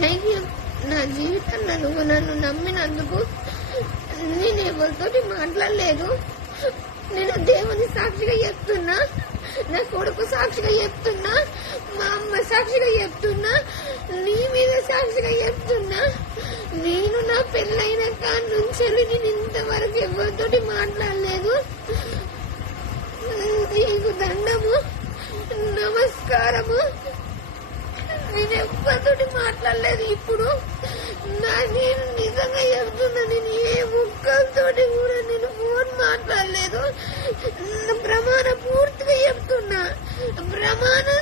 Thank you. నా జీవితంలో నువ్వు నన్ను నమ్మినందుకు. నేను ఎవరితోటి మాట్లాడలేదు. నేను దేవుని సాక్షిగా చెప్తున్నా, నా కొడుకు సాక్షిగా చెప్తున్నా, మా అమ్మ సాక్షిగా చెప్తున్నా, నీ మీద సాక్షిగా చెప్తున్నా. నేను నా పెళ్ళైన కాడి నుంచి నేను ఇంతవరకు ఎవరితోటి మాట్లాడలేదు. నీకు దండము, నమస్కారము. నేను ఎవరితోటి మాట్లాడలేదు. ఇప్పుడు నేను నిజంగా చెప్తున్నా, నేను ఏ ముక్కలతోటి కూడా నేను ఫోన్ మాట్లాడలేదు. ప్రమాణ పూర్తిగా చెప్తున్నా, ప్రమాణం